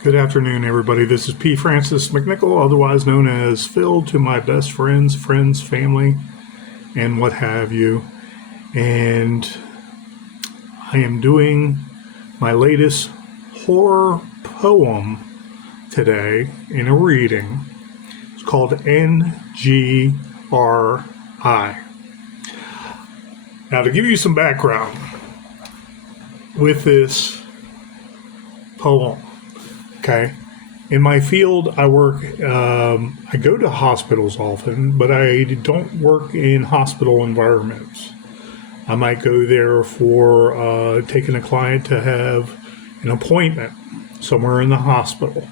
Good afternoon, everybody. This is P. Francis McNichol, otherwise known as Phil to my best friends, family, and what have you. And I am doing my latest horror poem today in a reading. It's called NGRI. Now, to give you some background with this poem, okay, in my field, I work, I go to hospitals often, but I don't work in hospital environments. I might go there for taking a client to have an appointment somewhere in the hospital.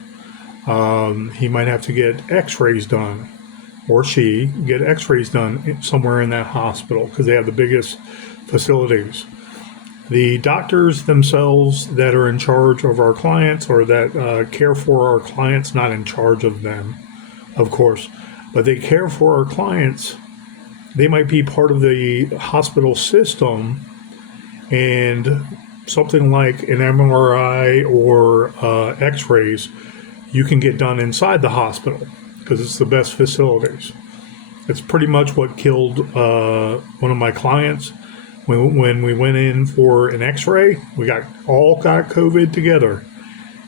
He might have to get x-rays done, or she get x-rays done somewhere in that hospital because they have the biggest facilities. The doctors themselves that are in charge of our clients or that care for our clients, not in charge of them, of course, but they care for our clients. They might be part of the hospital system, and something like an MRI or x-rays, you can get done inside the hospital because it's the best facilities. It's pretty much what killed one of my clients. When we went in for an x-ray, we all got COVID together,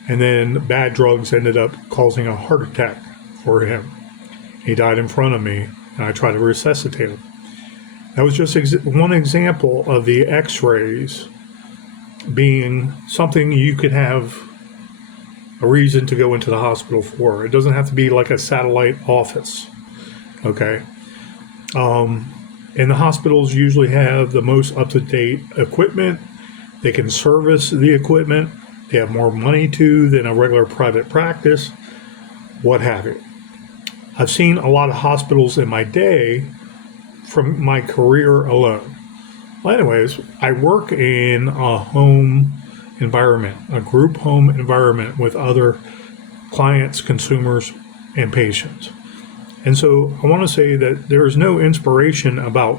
and then bad drugs ended up causing a heart attack for him. He died in front of me, and I tried to resuscitate him. That was just one example of the x-rays being something you could have a reason to go into the hospital for. It doesn't have to be like a satellite office, okay? And the hospitals usually have the most up-to-date equipment. They can service the equipment. They have more money than a regular private practice, what have you. I've seen a lot of hospitals in my day from my career alone. Well, anyways, I work in a home environment, a group home environment with other clients, consumers, and patients. And so I want to say that there is no inspiration about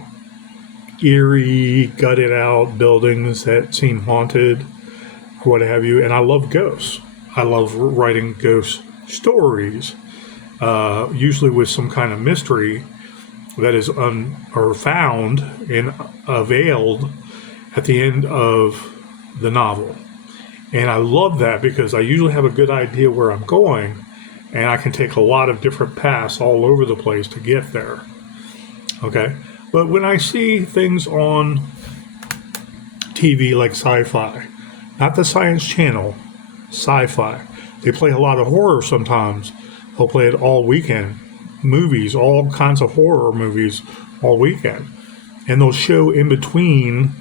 eerie, gutted out buildings that seem haunted or what have you. And I love ghosts. I love writing ghost stories, usually with some kind of mystery that is found and veiled at the end of the novel. And I love that because I usually have a good idea where I'm going, and I can take a lot of different paths all over the place to get there. Okay? But when I see things on TV like sci-fi, not the Science Channel, sci-fi, they play a lot of horror sometimes. They'll play it all weekend. Movies, all kinds of horror movies all weekend. And they'll show in between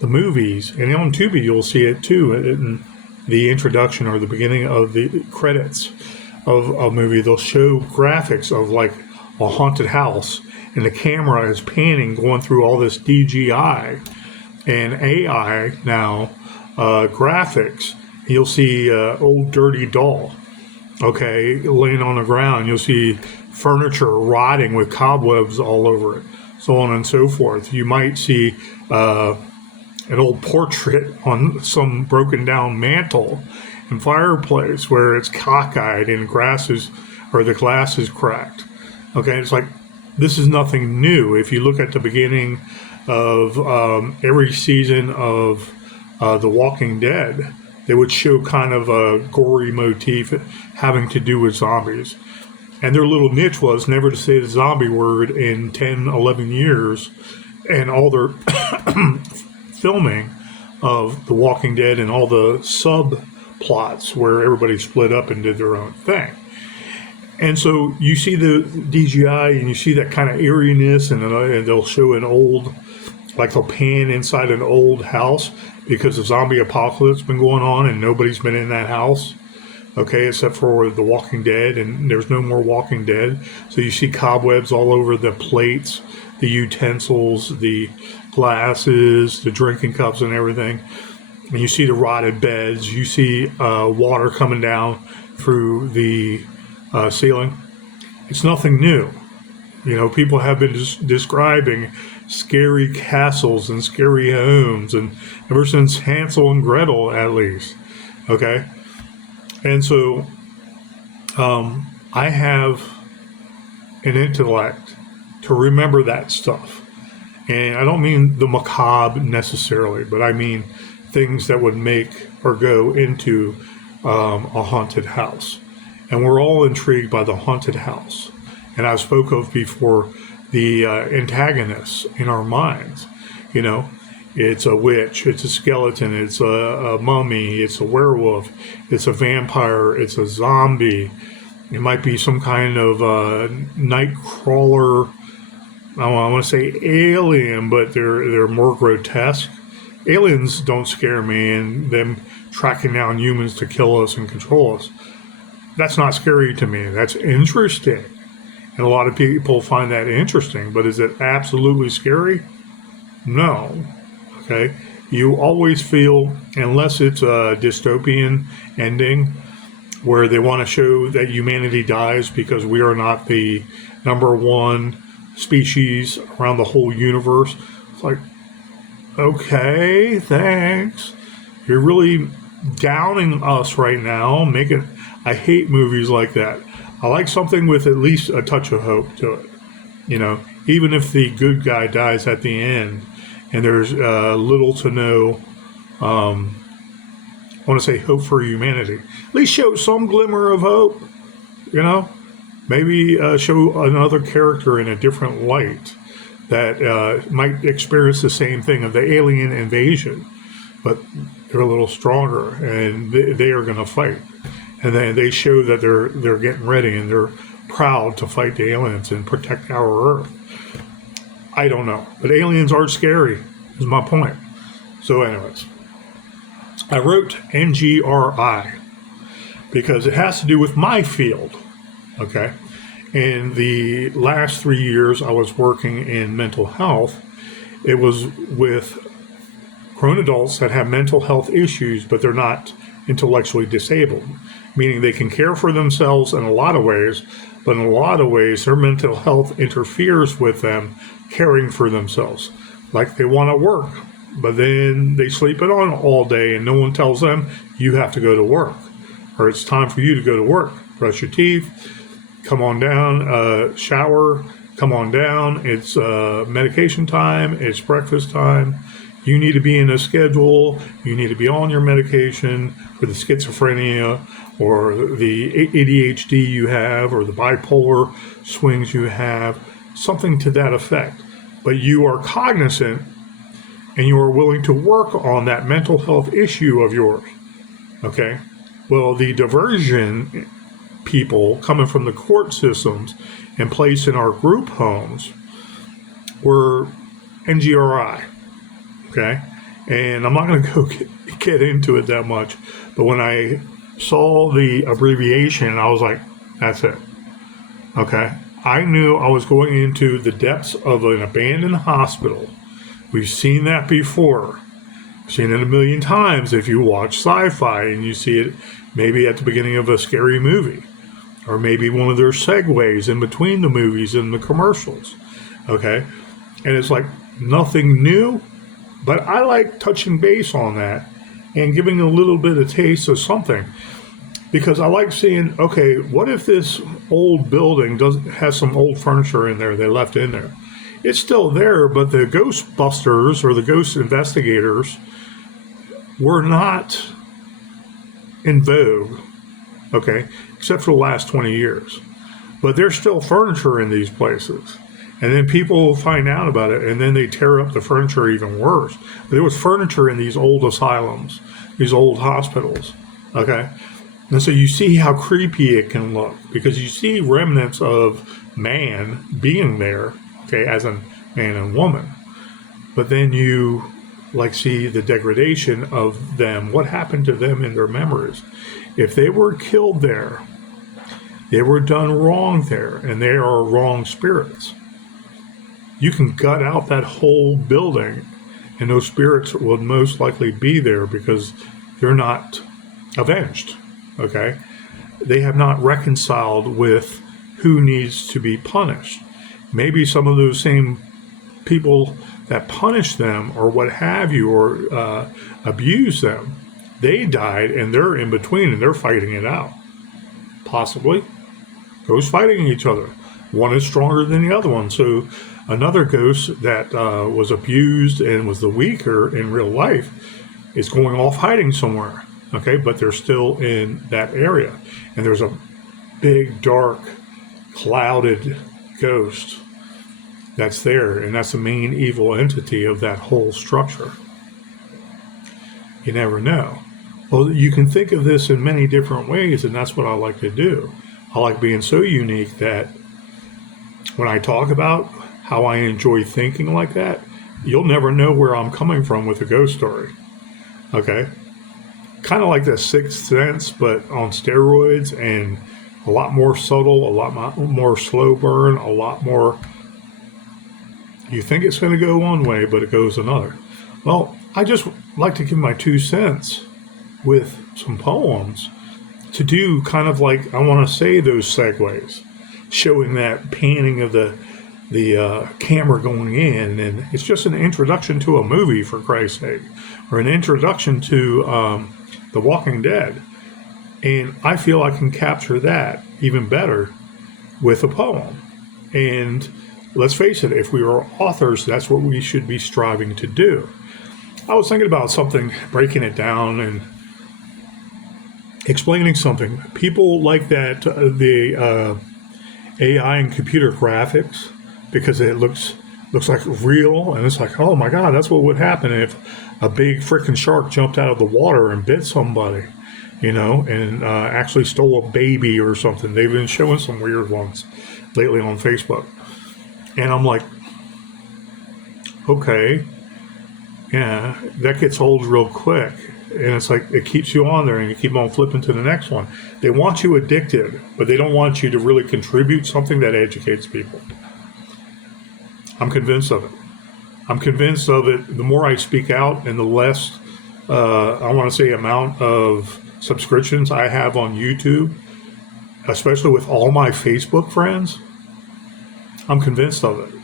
the movies, and on Tubi you'll see it too, in the introduction or the beginning of the credits of a movie. They'll show graphics of like a haunted house, and the camera is panning going through all this DGI and AI now graphics. You'll see old dirty doll, okay, laying on the ground. You'll see furniture rotting with cobwebs all over it, so on and so forth. You might see an old portrait on some broken down mantle and fireplace where it's cockeyed and the glass is cracked. Okay, it's like, this is nothing new. If you look at the beginning of every season of The Walking Dead, they would show kind of a gory motif having to do with zombies. And their little niche was never to say the zombie word in 10, 11 years, and all their filming of The Walking Dead and all the subplots where everybody split up and did their own thing. And so you see the DGI and you see that kind of eeriness, and they'll show an old, like they'll pan inside an old house because the zombie apocalypse has been going on and nobody's been in that house, okay, except for The Walking Dead, and there's no more Walking Dead. So you see cobwebs all over the plates, the utensils, the glasses, the drinking cups and everything. And you see the rotted beds. You see water coming down through the ceiling. It's nothing new. You know, people have been describing scary castles and scary homes, and ever since Hansel and Gretel, at least. Okay? And so I have an intellect to remember that stuff. And I don't mean the macabre necessarily, but I mean things that would make or go into a haunted house. And we're all intrigued by the haunted house. And I spoke of before the antagonists in our minds. You know, it's a witch, it's a skeleton, it's a mummy, it's a werewolf, it's a vampire, it's a zombie. It might be some kind of night crawler. I want to say alien, but they're more grotesque. Aliens don't scare me, and them tracking down humans to kill us and control us. That's not scary to me. That's interesting. And a lot of people find that interesting, but is it absolutely scary? No. Okay. You always feel, unless it's a dystopian ending where they want to show that humanity dies because we are not the number one species around the whole universe. It's like, okay, thanks. You're really downing us right now. I hate movies like that. I like something with at least a touch of hope to it. You know, even if the good guy dies at the end and there's little to no, I want to say hope for humanity. At least show some glimmer of hope, you know? Maybe show another character in a different light that might experience the same thing of the alien invasion, but they're a little stronger and they are going to fight. And then they show that they're getting ready and they're proud to fight the aliens and protect our Earth. I don't know, but aliens aren't scary, is my point. So anyways, I wrote NGRI because it has to do with my field, okay? In the last 3 years I was working in mental health, it was with grown adults that have mental health issues, but they're not intellectually disabled, meaning they can care for themselves in a lot of ways, but in a lot of ways their mental health interferes with them caring for themselves. Like they want to work, but then they sleep it on all day and no one tells them you have to go to work, or it's time for you to go to work. Brush your teeth, come on down, shower, come on down. It's medication time, it's breakfast time. You need to be in a schedule. You need to be on your medication for the schizophrenia or the ADHD you have or the bipolar swings you have, something to that effect. But you are cognizant and you are willing to work on that mental health issue of yours. Okay? Well, the diversion people coming from the court systems and placed in our group homes were NGRI. Okay, and I'm not going to go get into it that much, but when I saw the abbreviation, I was like, that's it. Okay, I knew I was going into the depths of an abandoned hospital. We've seen that before. We've seen it a million times if you watch sci-fi and you see it maybe at the beginning of a scary movie, or maybe one of their segues in between the movies and the commercials. Okay, and it's like nothing new. But I like touching base on that and giving a little bit of taste of something, because I like seeing, okay, what if this old building has some old furniture in there they left in there? It's still there, but the Ghostbusters or the ghost investigators were not in vogue, okay, except for the last 20 years. But there's still furniture in these places. And then people find out about it, and then they tear up the furniture even worse. But there was furniture in these old asylums, these old hospitals, okay? And so you see how creepy it can look, because you see remnants of man being there, okay, as a man and woman. But then you, like, see the degradation of them, what happened to them in their memories. If they were killed there, they were done wrong there, and they are wrong spirits. You can gut out that whole building, and those spirits would most likely be there because they're not avenged, okay? They have not reconciled with who needs to be punished. Maybe some of those same people that punish them or what have you, or abuse them, they died and they're in between and they're fighting it out. Possibly. Ghosts fighting each other. One is stronger than the other one. So another ghost that was abused and was the weaker in real life is going off hiding somewhere. Okay, but they're still in that area. And there's a big, dark, clouded ghost that's there. And that's the main evil entity of that whole structure. You never know. Well, you can think of this in many different ways, and that's what I like to do. I like being so unique that when I talk about how I enjoy thinking like that, you'll never know where I'm coming from with a ghost story. Okay? Kind of like the Sixth Sense, but on steroids, and a lot more subtle, a lot more slow burn, a lot more. You think it's going to go one way, but it goes another. Well, I just like to give my 2 cents with some poems to do kind of like, I want to say, those segues, showing that panning of the camera going in, and it's just an introduction to a movie, for Christ's sake, or an introduction to The Walking Dead. And I feel I can capture that even better with a poem. And let's face it, if we are authors, that's what we should be striving to do. I was thinking about something, breaking it down and explaining something. People like that, the AI and computer graphics, because it looks like real, and it's like, oh my God, that's what would happen if a big freaking shark jumped out of the water and bit somebody, and actually stole a baby or something. They've been showing some weird ones lately on Facebook. And I'm like, okay, yeah, that gets old real quick. And it's like, it keeps you on there and you keep on flipping to the next one. They want you addicted, but they don't want you to really contribute something that educates people. I'm convinced of it. I'm convinced of it. The more I speak out and the less, I want to say, amount of subscriptions I have on YouTube, especially with all my Facebook friends, I'm convinced of it.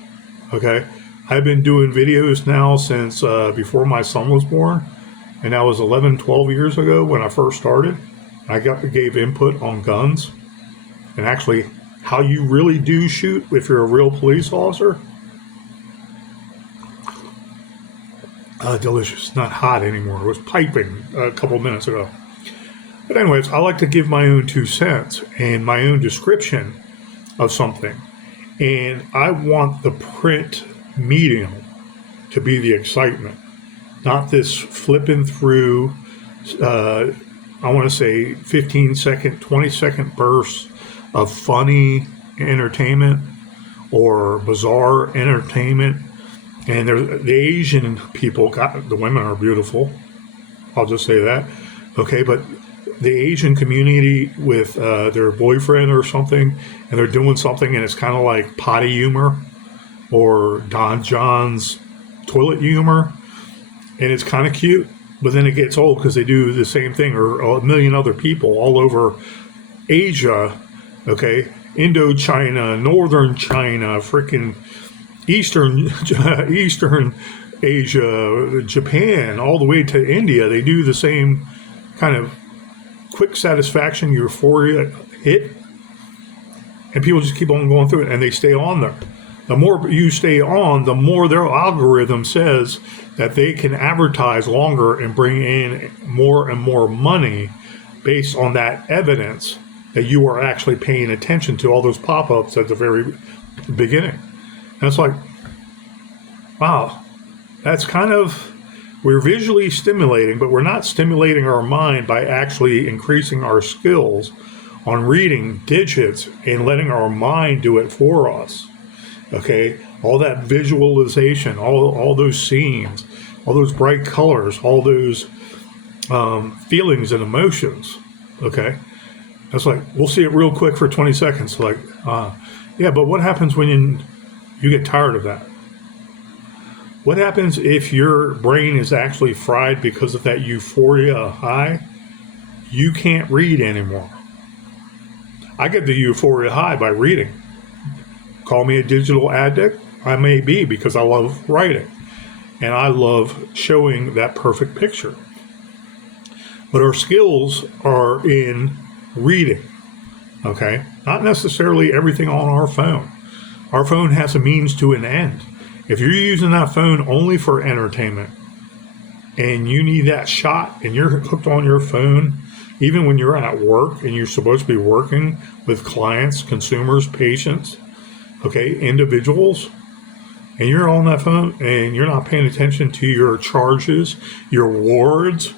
Okay? I've been doing videos now since before my son was born. And that was 11, 12 years ago when I first started. I gave input on guns and actually how you really do shoot if you're a real police officer. Delicious. Not hot anymore. It was piping a couple minutes ago. But anyways, I like to give my own 2 cents and my own description of something. And I want the print medium to be the excitement. Not this flipping through, I want to say 15-second, 20-second bursts of funny entertainment or bizarre entertainment. And the Asian people, the women are beautiful. I'll just say that. Okay, but the Asian community with their boyfriend or something, and they're doing something, and it's kind of like potty humor or Don John's toilet humor. And it's kind of cute, but then it gets old because they do the same thing, or a million other people all over Asia, okay? Indochina, Northern China, freaking Eastern Asia, Japan, all the way to India. They do the same kind of quick satisfaction, euphoria hit, and people just keep on going through it, and they stay on there. The more you stay on, the more their algorithm says that they can advertise longer and bring in more and more money based on that evidence that you are actually paying attention to all those pop-ups at the very beginning. And it's like, wow, that's kind of, we're visually stimulating, but we're not stimulating our mind by actually increasing our skills on reading digits and letting our mind do it for us. Okay, all that visualization, all those scenes, all those bright colors, all those feelings and emotions. Okay, that's like, we'll see it real quick for 20 seconds. Like, yeah, but what happens when you get tired of that? What happens if your brain is actually fried because of that euphoria high? You can't read anymore. I get the euphoria high by reading. Call me a digital addict. I may be, because I love writing. And I love showing that perfect picture. But our skills are in reading, okay? Not necessarily everything on our phone. Our phone has a means to an end. If you're using that phone only for entertainment and you need that shot and you're hooked on your phone, even when you're at work and you're supposed to be working with clients, consumers, patients, okay, individuals, and you're on that phone and you're not paying attention to your charges, your wards,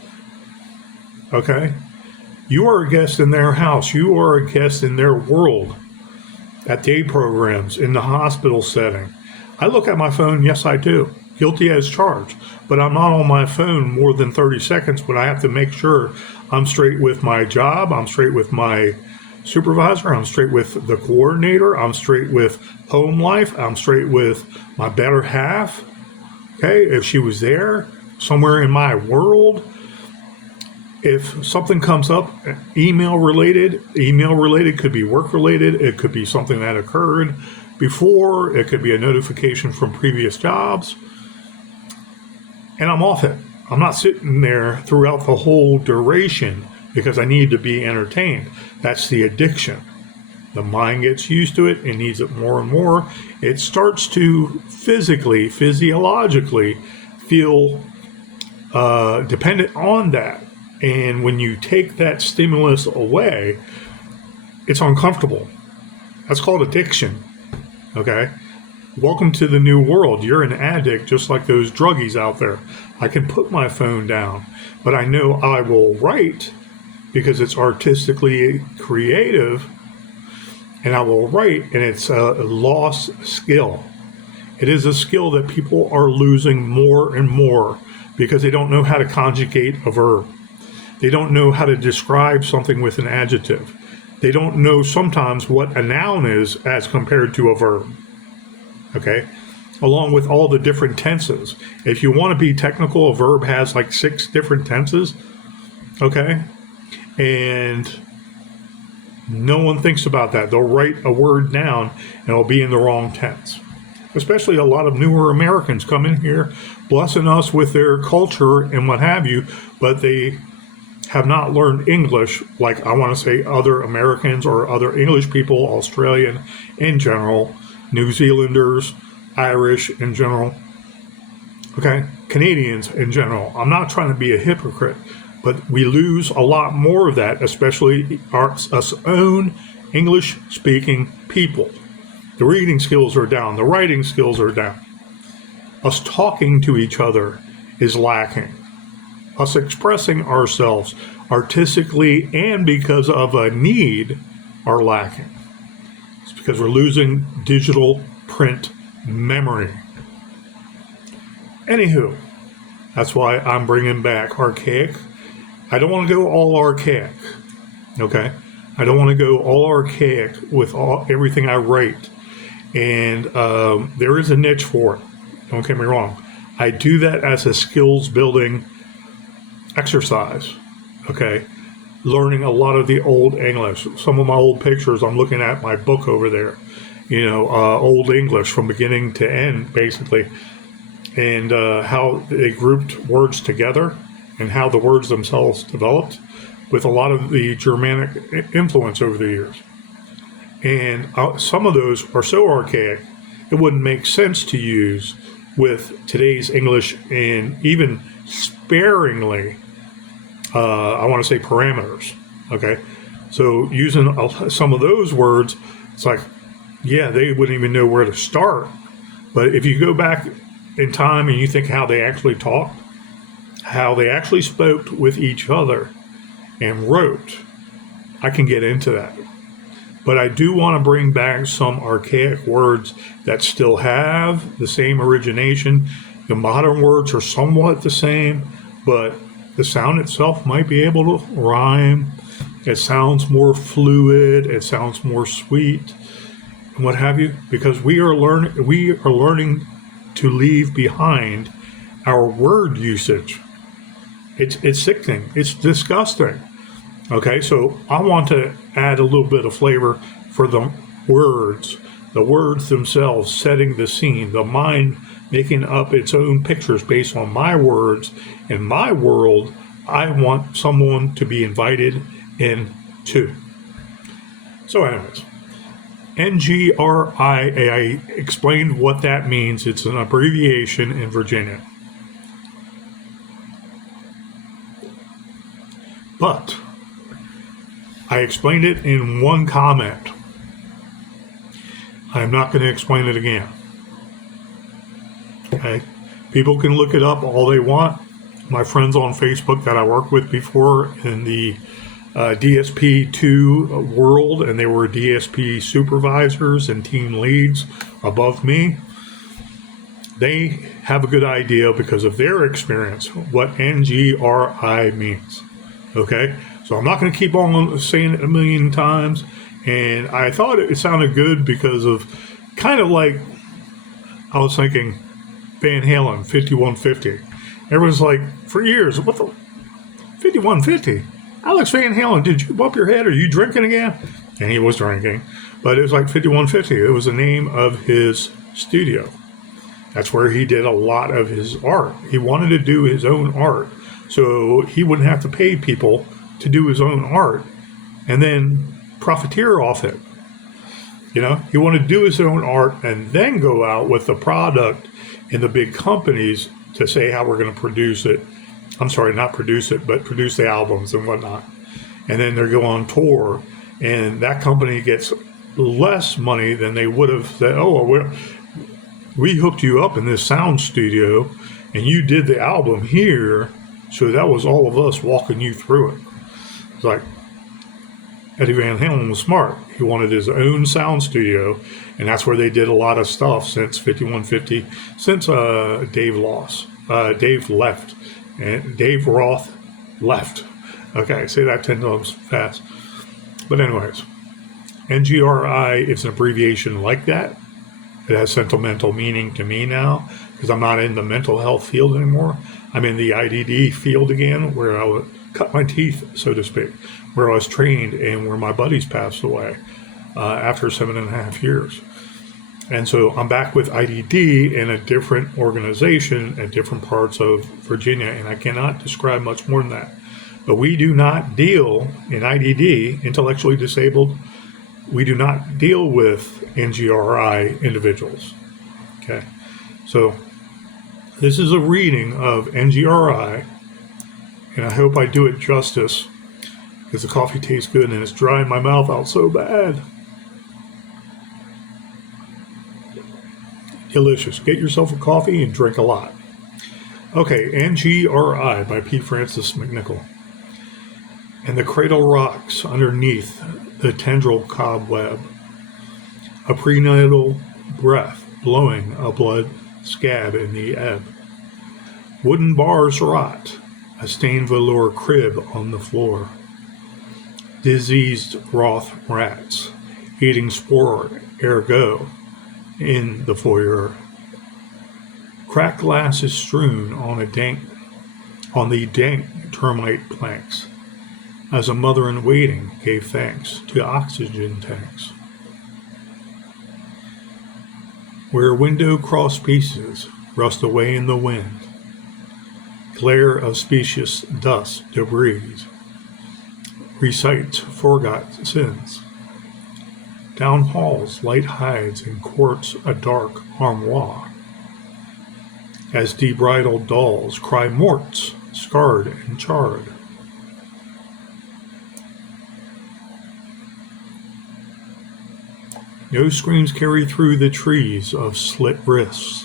okay? You are a guest in their house. You are a guest in their world, at day programs, in the hospital setting. I look at my phone, yes, I do. Guilty as charged. But I'm not on my phone more than 30 seconds when I have to make sure I'm straight with my job, I'm straight with my supervisor, I'm straight with the coordinator, I'm straight with home life, I'm straight with my better half. Okay, if she was there, somewhere in my world. If something comes up, email related could be work related, it could be something that occurred before, it could be a notification from previous jobs, and I'm off it. I'm not sitting there throughout the whole duration because I need to be entertained. That's the addiction. The mind gets used to it and needs it more and more. It starts to physiologically feel dependent on that. And when you take that stimulus away, it's uncomfortable. That's called addiction. Okay? Welcome to the new world. You're an addict just like those druggies out there. I can put my phone down, but I know I will write because it's artistically creative, and I will write, and it's a lost skill. It is a skill that people are losing more and more because they don't know how to conjugate a verb. They don't know how to describe something with an adjective. They don't know sometimes what a noun is as compared to a verb. Okay? Along with all the different tenses. If you want to be technical, a verb has like 6 different tenses. Okay? And no one thinks about that. They'll write a word down and it'll be in the wrong tense. Especially a lot of newer Americans come in here blessing us with their culture and what have you, but they have not learned English like I want to say other Americans or other English people, Australian in general, New Zealanders, Irish in general, okay, Canadians in general. I'm not trying to be a hypocrite, but we lose a lot more of that, especially us own English-speaking people. The reading skills are down. The writing skills are down. Us talking to each other is lacking. Us expressing ourselves artistically and because of a need are lacking. It's because we're losing digital print memory. Anywho, that's why I'm bringing back archaic. I don't want to go all archaic, okay? I don't want to go all archaic with everything I write. And there is a niche for it. Don't get me wrong. I do that as a skills building exercise, okay? Learning a lot of the old English. Some of my old pictures, I'm looking at my book over there, old English from beginning to end, basically. And how they grouped words together and how the words themselves developed with a lot of the Germanic influence over the years. And some of those are so archaic, it wouldn't make sense to use with today's English and even sparingly, I want to say parameters, okay? So using some of those words, it's like, yeah, they wouldn't even know where to start. But if you go back in time and you think how they actually talked, how they actually spoke with each other and wrote, I can get into that. But I do want to bring back some archaic words that still have the same origination. The modern words are somewhat the same, but the sound itself might be able to rhyme. It sounds more fluid. It sounds more sweet, and what have you. Because we are learning to leave behind our word usage. It's sickening. It's disgusting. Okay, so I want to add a little bit of flavor for the words themselves, setting the scene, the mind making up its own pictures based on my words and my world I want someone to be invited in too. So anyways, NGRI, I explained what that means. It's an abbreviation in Virginia. But I explained it in one comment. I'm not going to explain it again. Okay? People can look it up all they want. My friends on Facebook that I worked with before in the DSP2 world, and they were DSP supervisors and team leads above me, they have a good idea because of their experience what NGRI means. Okay? So I'm not going to keep on saying it a million times. And I thought it sounded good because of kind of like, I was thinking Van Halen, 5150. Everyone's like, for years, what the 5150? Alex Van Halen, did you bump your head? Are you drinking again? And he was drinking. But it was like 5150. It was the name of his studio. That's where he did a lot of his art. He wanted to do his own art. So he wouldn't have to pay people to do his own art and then profiteer off it. You know, he wanted to do his own art and then go out with the product in the big companies to say how we're going to produce it. I'm sorry, not produce it, but produce the albums and whatnot. And then they go on tour, and that company gets less money than they would have said, oh, well, we hooked you up in this sound studio, and you did the album here, so that was all of us walking you through it. It's like, Eddie Van Halen was smart. He wanted his own sound studio, and that's where they did a lot of stuff since 5150, since Dave left, and Dave Wroth left. Okay, say that 10 times fast. But anyways, NGRI is an abbreviation like that. It has sentimental meaning to me now because I'm not in the mental health field anymore. I'm in the IDD field again, where I would cut my teeth, so to speak, where I was trained and where my buddies passed away after 7.5 years. And so I'm back with IDD in a different organization in different parts of Virginia, and I cannot describe much more than that. But we do not deal in IDD, intellectually disabled, we do not deal with NGRI individuals. Okay, so this is a reading of NGRI, and I hope I do it justice because the coffee tastes good and it's drying my mouth out so bad. Delicious. Get yourself a coffee and drink a lot. Okay, NGRI by P. Francis McNichol. And the cradle rocks underneath the tendril cobweb, a prenatal breath blowing a blood scab in the ebb. Wooden bars rot, a stained velure crib on the floor. Diseased wroth rats, eating spore, ergot, in the foyer. Cracked glass is strewn on the dank termite planks, as a mother in waiting gave thanks to oxygen tanks. Where window crosspieces rust away in the wind, glare of specious dust debris, recites forgot sins. Down halls light hides and courts a dark armoire, as debrided dolls cry morts, scarred and charred. No screams carry through the trees of slit wrists,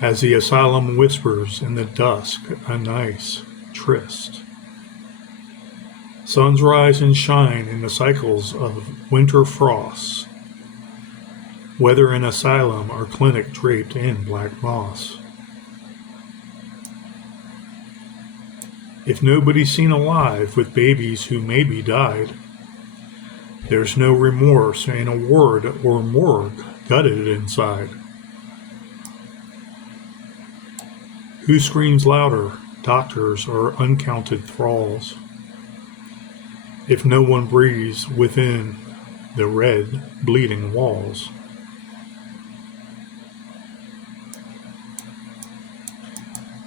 as the asylum whispers in the dusk a nice tryst. Suns rise and shine in the cycles of winter frosts, whether an asylum or clinic draped in black moss. If nobody's seen alive with babies who maybe died, there's no remorse in a ward or morgue gutted inside. Who screams louder, doctors or uncounted thralls? If no one breathes within the red, bleeding walls.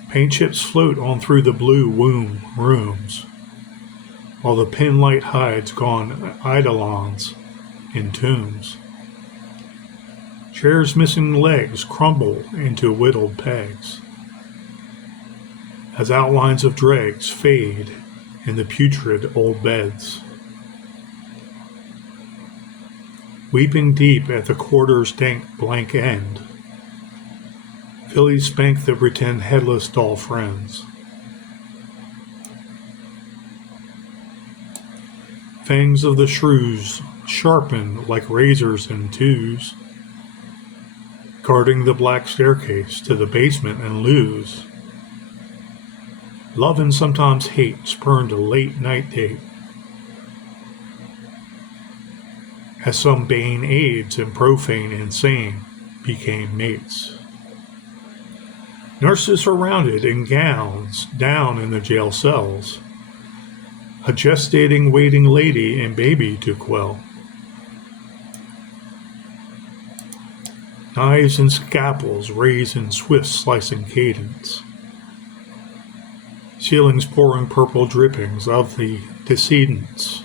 Paint chips float on through the blue womb rooms, while the pin light hides gone eidolons in tombs. Chairs missing legs crumble into whittled pegs, as outlines of dregs fade in the putrid old beds. Weeping deep at the quarter's dank blank end, fillies spank their pretend headless doll friends. Fangs of the shrews sharpen like razors in twos, guarding the black staircase to the basement and lose. Love and sometimes hate spurned a late night date, as some bane aids and profane insane became mates. Nurses surrounded in gowns down in the jail cells, a gestating waiting lady and baby to quell. Knives and scalpels raise in swift slicing cadence, ceilings pouring purple drippings of the decedents.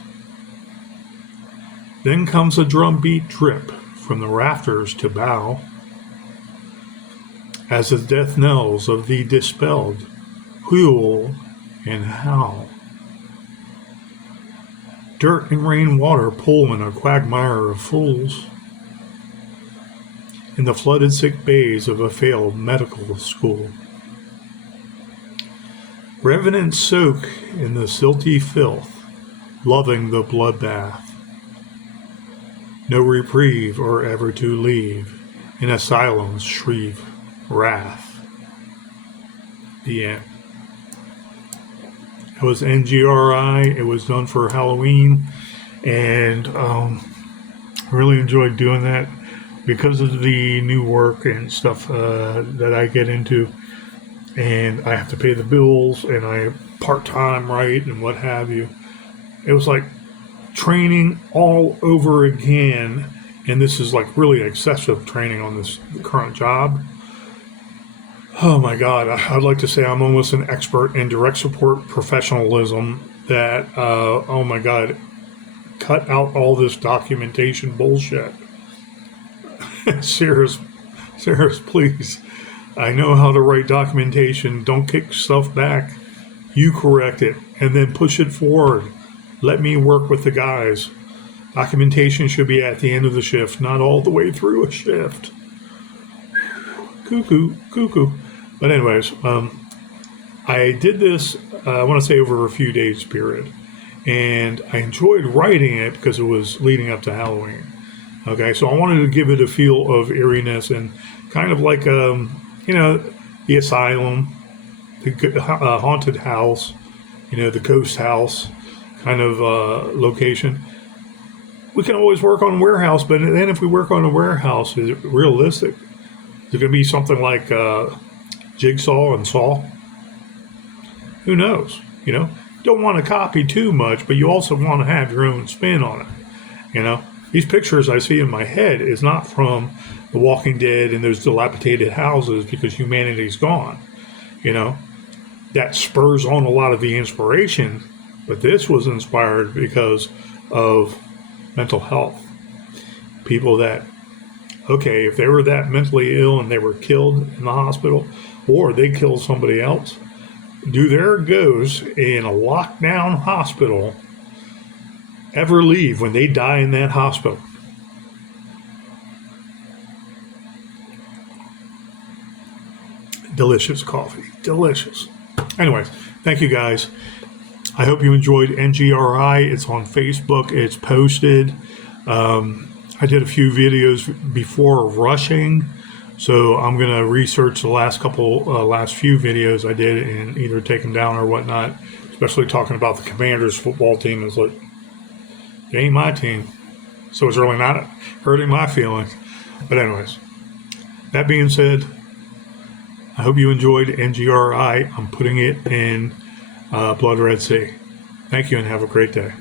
Then comes a drumbeat drip from the rafters to bow, as the death knells of the dispelled whewl and howl. Dirt and rain water pull in a quagmire of fools, in the flooded sick bays of a failed medical school. Revenants soak in the silty filth, loving the bloodbath. No reprieve or ever to leave in asylum's shrieve wrath. The end. It was NGRI. It was done for Halloween, and I really enjoyed doing that because of the new work and stuff that I get into, and I have to pay the bills, and I part-time, right, and what have you. It was like training all over again, and this is like really excessive training on this current job. Oh my God, I'd like to say I'm almost an expert in direct support professionalism that, oh my God, cut out all this documentation bullshit. Serious, please. I know how to write documentation. Don't kick stuff back. You correct it and then push it forward. Let me work with the guys. Documentation should be at the end of the shift, not all the way through a shift. Cuckoo. But anyways, I did this, I want to say over a few days period. And I enjoyed writing it because it was leading up to Halloween. Okay, so I wanted to give it a feel of eeriness and kind of like, the asylum, the haunted house, the ghost house kind of location. We can always work on a warehouse, but then if we work on a warehouse, is it realistic? Is it going to be something like Jigsaw and Saw? Who knows? Don't want to copy too much, but you also want to have your own spin on it. These pictures I see in my head is not from The Walking Dead and those dilapidated houses because humanity's gone. That spurs on a lot of the inspiration, but this was inspired because of mental health. People that, okay, if they were that mentally ill and they were killed in the hospital, or they killed somebody else, do their ghosts in a lockdown hospital ever leave when they die in that hospital? Delicious coffee. Delicious. Anyways, thank you guys. I hope you enjoyed NGRI. It's on Facebook. It's posted. I did a few videos before rushing, so I'm going to research the last few videos I did and either take them down or whatnot, especially talking about the Commanders football team. It's like, it ain't my team, so it's really not hurting my feelings. But anyways, that being said, I hope you enjoyed NGRI. I'm putting it in Blood Red Sea. Thank you and have a great day.